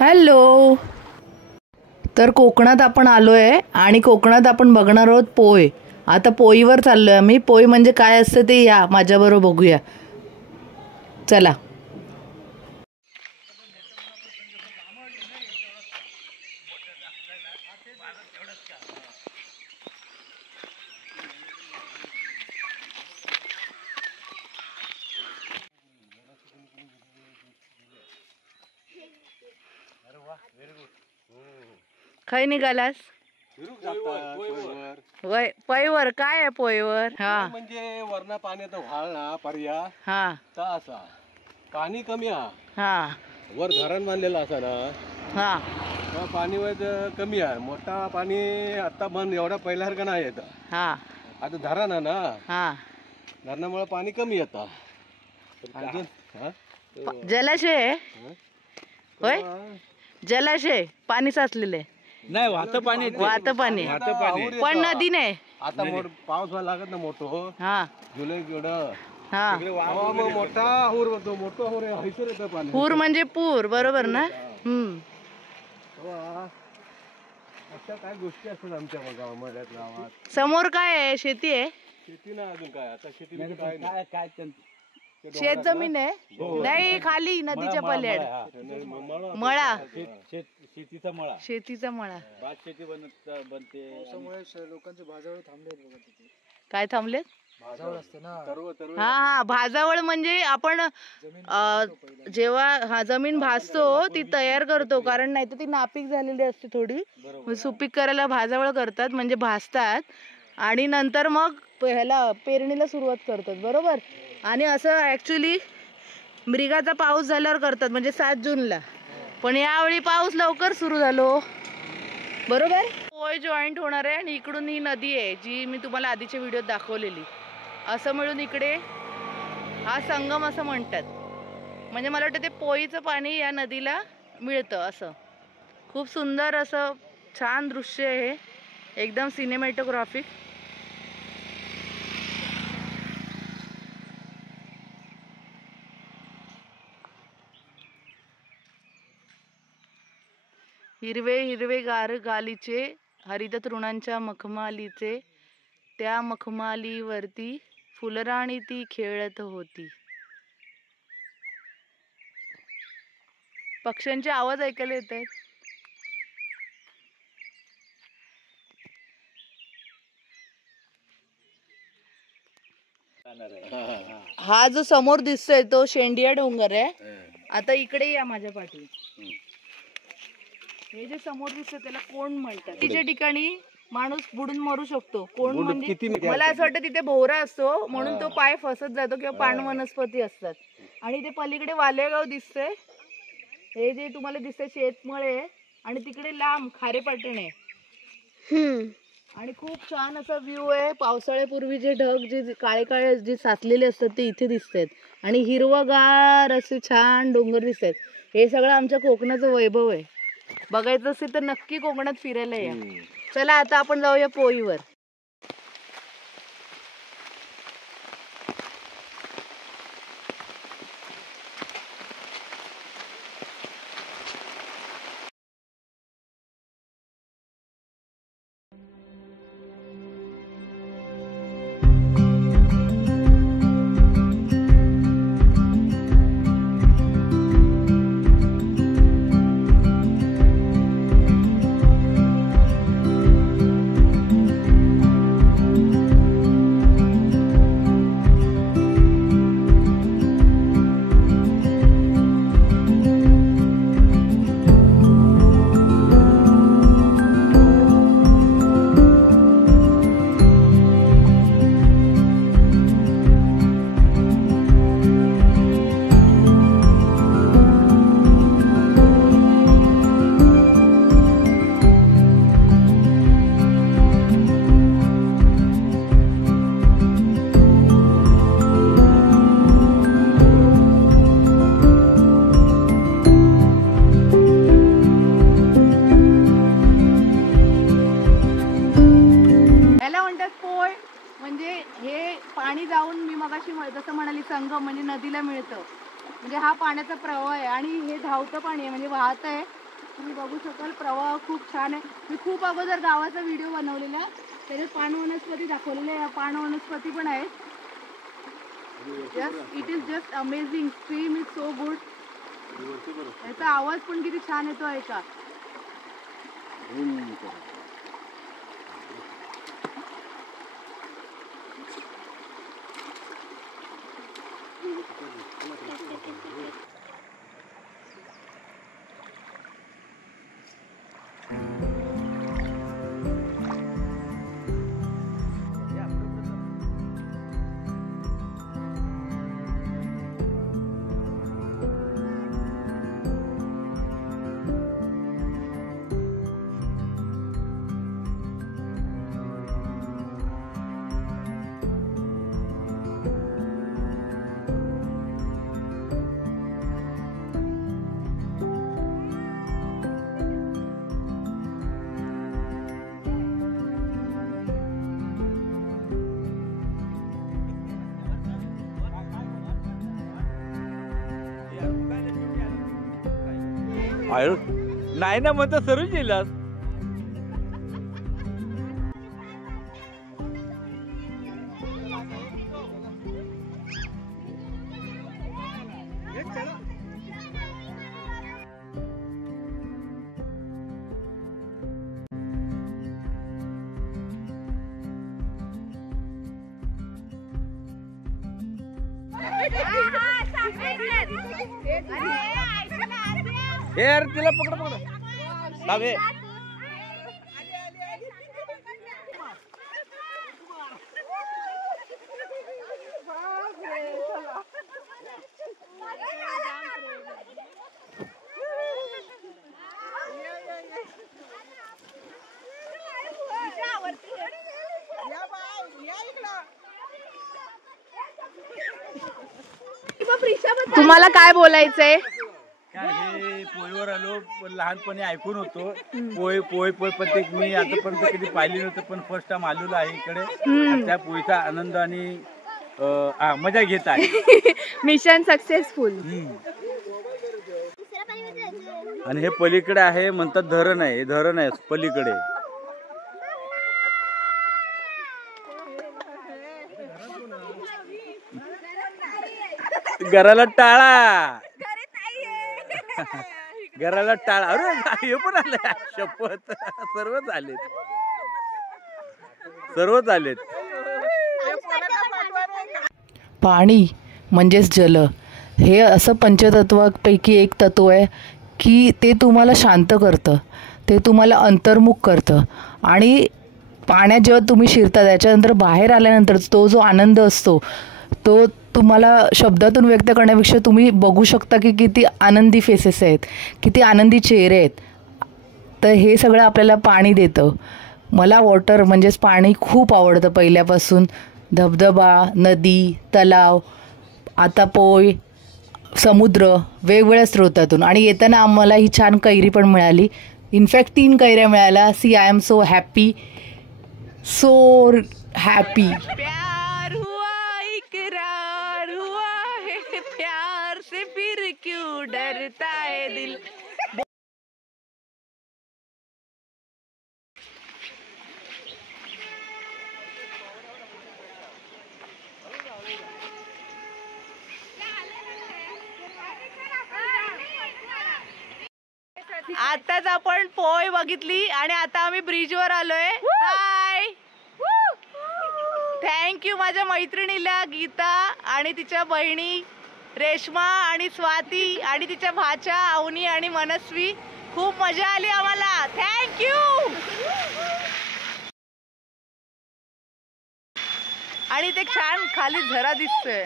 Hello. तर कोकणात आपण आलोय आणि कोकणात आपण बघणार आहोत पोय. आता पोईवर चाललोय आम्ही. पोय म्हणजे काय असतं ते या माझ्याबरोबर बघूया. चला. काय निघालास? पोईवर काय आहे? पोईवर हा म्हणजे वरना पाण्याचा व्हाळ ना पर्या हा ता असा पाणी कमी हा वर धरण बांधलेलं असा ना हा त्या पाणी वर कमी आहे. मोठा पाणी आता बंद एवढा पहिल्यासारखा नाही येत. हा आता धरण आहे ना, हा धरणामुळे पाणी कमी येतं. अजून जलाशय आहे? होय, जलाशय पाणी साचलेलं आहे. नाही वाहतं पाणी, वाहतं पाणी पण नदी नाही. आता पाऊस व्हायला लागत ना मोठो हा जुलै एवढं हा मग मोठा हूर होतो. मोठं हूर हैसूर येतं पाणी. पूर म्हणजे पूर, बरोबर ना? अशा काय गोष्टी असतात आमच्या गावामध्ये. गावात समोर काय आहे? शेती आहे? शेती ना अजून काय. आता शेती काय नाही. काय शेत जमीन आहे? नाही, खाली नदीच्या पल्याड मळा, शेतीचा मळा, शेतीचा मळा. भात शेती बनते. लोकांचे भाजावळ थांबले. काय थांबले? भाजावळ असते ना. हा हा, भाजावळ म्हणजे आपण जेव्हा जमीन भाजतो ती तयार करतो, कारण नाही तर ती नापीक झालेली असते थोडी. सुपीक करायला भाजावळ करतात, म्हणजे भाजतात आणि नंतर मग ह्याला पेरणीला सुरुवात करतात, बरोबर. आणि असं ऍक्च्युली मृगाचा पाऊस झाल्यावर करतात, म्हणजे 7 जूनला. पण यावेळी पाऊस लवकर सुरू झालो, बरोबर. पोय जॉईंट होणार आहे आणि इकडून ही नदी आहे जी मी तुम्हाला आधीच्या व्हिडिओत दाखवलेली. असं मिळून इकडे हा संगम असं म्हणतात. म्हणजे मला वाटतं ते पोईचं पाणी या नदीला मिळतं. असं खूप सुंदर असं छान दृश्य आहे, एकदम सिनेमॅटोग्राफिक. हिरवे हिरवे गार गालीचे, हरित तृणांच्या मखमालीचे, त्या मखमालीवरती फुलराणी ती खेळत होती. पक्ष्यांचे आवाज ऐकायला येत आहेत. हा जो समोर दिसतोय तो शेंडिया डोंगर आहे. आता इकडे या माझ्या पाठी. हे जे समोर दिसतं त्याला कोण म्हणतात. तिच्या ठिकाणी माणूस बुडून मरू शकतो. कोण म्हणजे मला असं वाटतं तिथे भोवरा असतो म्हणून तो पाय फसत जातो, किंवा पान वनस्पती असतात. आणि ते पलीकडे वालेगाव दिसतंय, हे जे तुम्हाला दिसतंय शेतमळे, आणि तिकडे लांब खारेपाटण आहे. आणि खूप छान असा व्ह्यू आहे. पावसाळ्यापूर्वी जे ढग जे काळे काळे जे साचलेले असतात ते इथे दिसत आहेत, आणि हिरवगार असे छान डोंगर दिसत आहेत. हे सगळं आमच्या कोकणाचं वैभव आहे. बघायचं असेल तर नक्की कोकणात फिरायला या. चला आता आपण जाऊया पोईवर. पाणी जाऊन मी मगाशी जसं म्हणाली संगम म्हणजे नदीला मिळतं, म्हणजे हा पाण्याचा प्रवाह आहे आणि हे धावतं पाणी आहे म्हणजे वाहत आहे तुम्ही बघू शकाल प्रवाह खूप छान आहे. मी खूप अगोदर गावाचा व्हिडिओ बनवलेला, त्याच्यात पान वनस्पती दाखवलेले, पान वनस्पती पण आहेत. It is just amazing. Stream is so good. याचा आवाज पण किती छान येतो आहे का. नाही ना म्हणतो सरून जिल्हास. हे यार तिला पकड पकड थांबे. तुम्हाला काय बोलायचंय? हे पोळीवर आलो, पण लहानपणी ऐकून होतो पोळी पोळी पोळी, पण ते मी आतापर्यंत कधी पाहिली नव्हतं, पण फर्स्ट टाइम आलेलो आहे इकडे. त्या पोळीचा आनंद आणि मजा घेत आहे. Mission successful. आणि हे पलीकडे आहे म्हणतात धरण आहे, हे धरण आहे पलीकडे. घराला टाळा, घराला टाळा. अरे हे पण आले, शपथ. सर्वच आलेत, सर्वच आलेत. पाणी म्हणजेच जल हे असं पंचतत्वापैकी एक तत्व आहे की ते तुम्हाला शांत करतं, ते तुम्हाला अंतर्मुख करतं. आणि पाण्यात जेव्हा तुम्ही शिरता त्याच्यानंतर बाहेर आल्यानंतर तो जो आनंद असतो तो तुम्हाला शब्दातून व्यक्त करण्यापेक्षा तुम्ही बघू शकता की किती आनंदी फेसेस आहेत, किती आनंदी चेहरे आहेत. तर हे सगळं आपल्याला पाणी देतं. मला वॉटर म्हणजेच पाणी खूप आवडतं पहिल्यापासून. धबधबा, नदी, तलाव, आता पोय, समुद्र, वेगवेगळ्या स्रोतातून. आणि येताना आम्हाला ही छान कैरी पण मिळाली. इनफॅक्ट 3 कैऱ्या मिळाल्या. See I am so happy, so happy. प्यार हुआ इकरार हुआ है, प्यार से फिर क्यों डरता है दिल. आताच आपण पोय बघितली आणि आता आम्ही ब्रिजवर आलोय. हाय, थँक्यू माझ्या मैत्रिणीला गीता आणि तिच्या बहिणी रेश्मा आणि स्वाती आणि तिच्या भाच्या अवनी आणि मनस्वी. खूप मजा आली आम्हाला. थँक्यू. आणि ते छान खाली झरा दिसतोय.